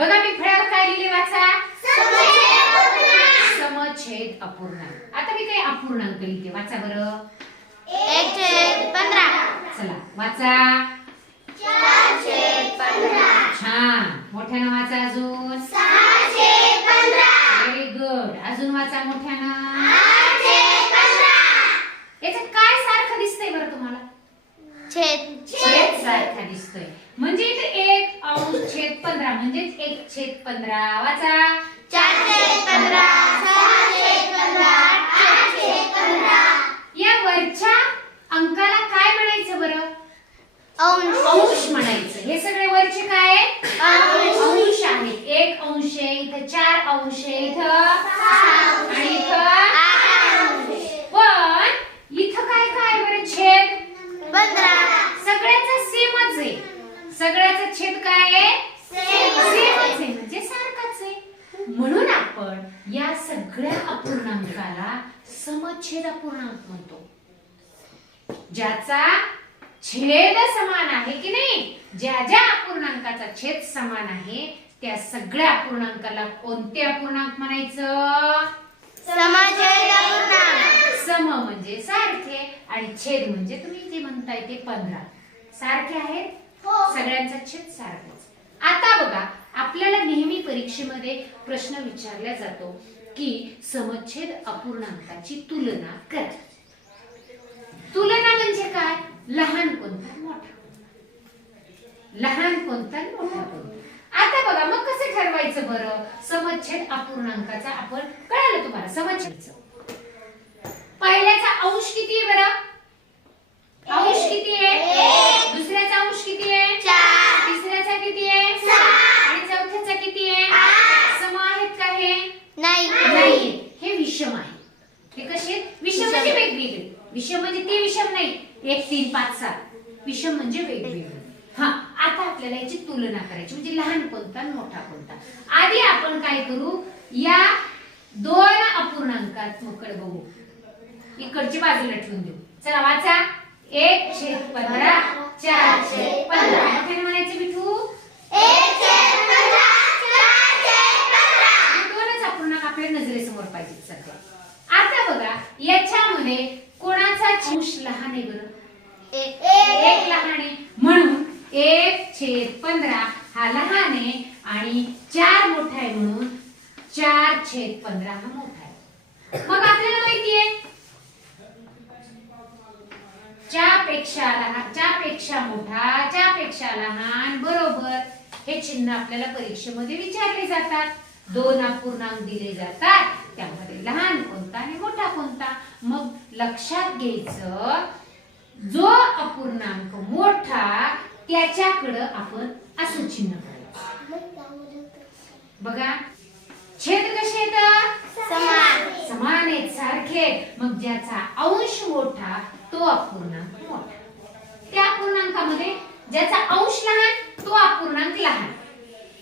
बघा मी फळ्यावर काय लिहिले वाचा, समछेद अपूर्णांक. आता मी काही अपूर्णांक लिहिते, वाचा बरं. 1/15. चला वाचा. 4/15. छान, मोठ्यानं वाचा. अजून 6/15. Very good. अजून वाचा मोठ्यानं. 8/15. याच्यात काय सारखं दिसतंय बरं तुम्हाला? छेद सारखा दिसतोय. म्हणजे इथे 1 अंश छेद 15 म्हणजेच 1/15. वाचा. 4/15. 6/15. 8/15. या वरच्या अंकाला काय म्हणायचं बरं? अंश म्हणायचं. हे सगळे वरचे काय अंश आहेत. 1 अंश आहे, इथं 4 अंश आहे, इथं आणि इथं 8 अंश. पण इथं काय काय बरं? छेद 15. सगळ्याचा सेमच आहे. सगळ्याचा छेद काय आहे? सेमच आहे, म्हणजे सारखाच आहे. म्हणून आपण या सगळ्या अपूर्णांकाला समछेद अपूर्णांक म्हणतो. ज्याचा छेद समान आहे की नाही, ज्या ज्या अपूर्णांकाचा छेद समान आहे त्या सगळ्या अपूर्णांकाला कोणते अपूर्णांक म्हणायचं? समछेद अपूर्णांक. सम म्हणजे सारखे आणि छेद म्हणजे तुम्ही जे म्हणताय ते 15 सारखे आहेत. सगळ्यांचा छेद सारखाच. आता बघा, आपल्याला नेहमी परीक्षेमध्ये प्रश्न विचारला जातो की समछेद अपूर्णांकाची तुलना करा. तुलना म्हणजे काय? लहान कोणता मोठा, लहान कोणता मोठा कोणता. आता बघा मग कसं ठरवायचं बरं समछेद अपूर्णांकाचा? आपण कळालं तुम्हाला समछेदचं. पहिल्याचा अंश किती आहे बरं? अंश किती आहे? दुसऱ्याचा अंश किती आहे? 4. तिसऱ्याचा किती आहे? 6. आणि चौथ्याचा किती आहे? 8. सम आहेत का हे? नाही. हे विषम आहे. हे कसे? विषम म्हणजे वेगवेगळे. विषम म्हणजे ते विषम नाही 1 3 5 7. विषम म्हणजे वेगवेगळे. हा, आता आपल्याला याची तुलना करायची म्हणजे लहान कोणता मोठा कोणता. आधी आपण काय करू, या दोन अपूर्णांकांकडे बघू. इकडची बाजूला ठेवून देऊ. चला वाचा. 1/15. 4/15. मोठ्याने म्हणायचं मिठू. 1/15. 4/15. दोनच अपूर्णांक आपल्या नजरेसमोर पाहिजेत सध्या. आता बघा याच्यामध्ये कोणाचा अंश लहान आहे बरं? 1 लहान आहे, म्हणून 1/15 हा लहान आहे आणि 4 मोठा आहे, म्हणून 4/15 हा मोठा आहे. मग आपल्याला माहिती आहे च्यापेक्षा मोठा, च्यापेक्षा लहान बरोबर हे चिन्ह आपल्याला परीक्षेमध्ये विचारले जातात. 2 अपूर्णांक दिले जातात, त्यामध्ये लहान कोणता आणि मोठा कोणता. मग लक्षात घ्यायचं, जो अपूर्णांक मोठा त्याच्याकडे आपण असं चिन्ह करायचं. बघा छेद कसे येतात? समान आहेत, सारखे. मग ज्याचा अंश मोठा तो अपूर्णांक मोठा. त्या अपूर्णांकामध्ये ज्याचा अंश लहान तो अपूर्णांक लहान,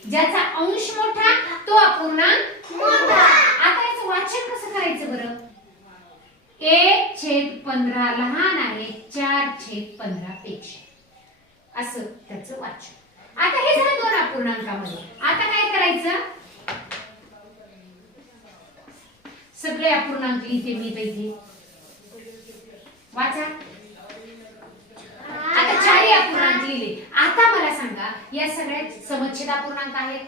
ज्याचा अंश मोठा तो अपूर्णांक मोठा. आता याचं वाचन कसं करायचं बरं? 1/15 लहान आहे 4/15 पेक्षा, असं त्याचं वाचन. आता हे झालं 2 अपूर्णांकामध्ये. आता काय करायचं? सगळे अपूर्णांक लिहिते मी इथे. वाचा. आता 4 अपूर्णांक लिहिले. आता मला सांगा या सगळ्यात समछेद अपूर्णांक आहेत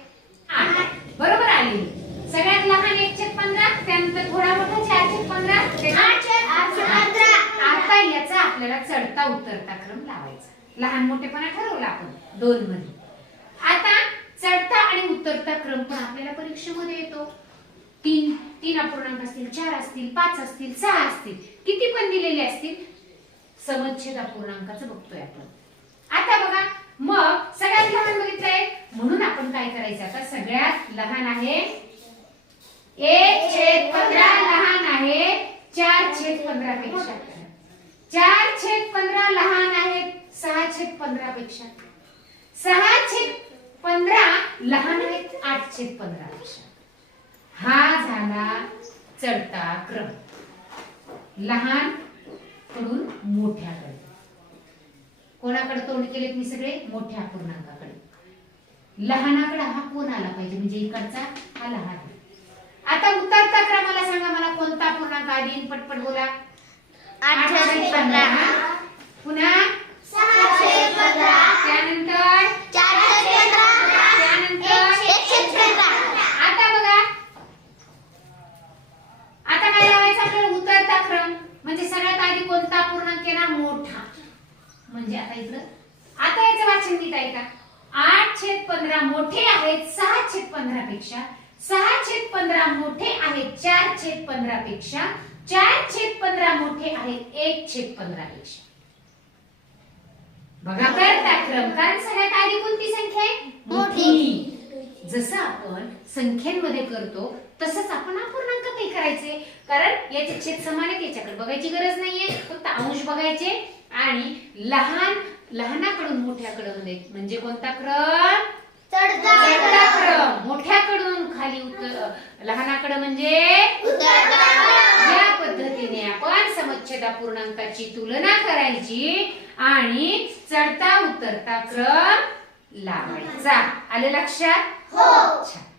8. बरोबर आले. सगळ्यात लहान 1/15, त्यानंतर थोडा मोठा 4/15, 8/15. आता याचा आपल्याला चढता उतरता क्रम लावायचा. लहान मोठेपणा ठरवला आपण 2 मध्ये. आता चढता आणि उतरता क्रम पण आपल्याला परीक्षेमध्ये येतो. 3 अपूर्णांक असतील, 4 असतील, 5 असतील, 6 असतील, किती पण दिलेले असतील, समछेद अपूर्णांकाचं बघतोय आपण. आता बघा मग सगळ्यात लहान बघितलंय, म्हणून आपण काय करायचं? आता सगळ्यात लहान आहे 1/15 लहान आहे 4/15 पेक्षा. 4/15 लहान आहे 6/15 पेक्षा. 6/15 लहान आहे 8/15 पेक्षा. हा झाला चढता क्रम, लहान कडून मोठ्याकडे. कोणाकडे तोंड केलेत मी? सगळे मोठ्या अपूर्णांकाकडे. लहानाकडे हा कोण आला पाहिजे, म्हणजे इकडचा हा लहान. आता उतरता क्रमाला सांगा मला कोणता पूर्णांक आधी येईल, पटपट बोला. 815 पुन्हा 615 त्यानंतर 415 त्यानंतर 115 आता बघा, आता काय लावायचं आपल्याला उतरता क्रम, म्हणजे सगळ्यात आधी कोणता पूर्णांक येणार, मोठा. म्हणजे आता इकडं आता याचं वाचन नीट ऐका. 8/15 मोठे आहेत 6/15 पेक्षा, 6/15 मोठे आहेत 4/15 पेक्षा, 4/15 मोठे आहेत 1/15 पेक्षा. बघा करता क्रम, कारण सगळ्यात आधी कोणती संख्या आहे, मोठी. जसं आपण संख्येमध्ये करतो तसंच आपण अपूर्णांकातही करायचे, कारण याचे छेद समान आहेत, याच्याकडे बघायची गरज नाहीये, फक्त अंश बघायचे. आणि लहानाकडून मोठ्याकडे म्हणजे कोणता क्रम, चढता क्रम. मोठ्याकडून खाली लहानाकडे म्हणजे या पद्धतीने आपण समच्छेद अपूर्णांकाची तुलना करायची आणि चढता उतरता क्रम लावायचा. आलं लक्षात? हो. छान.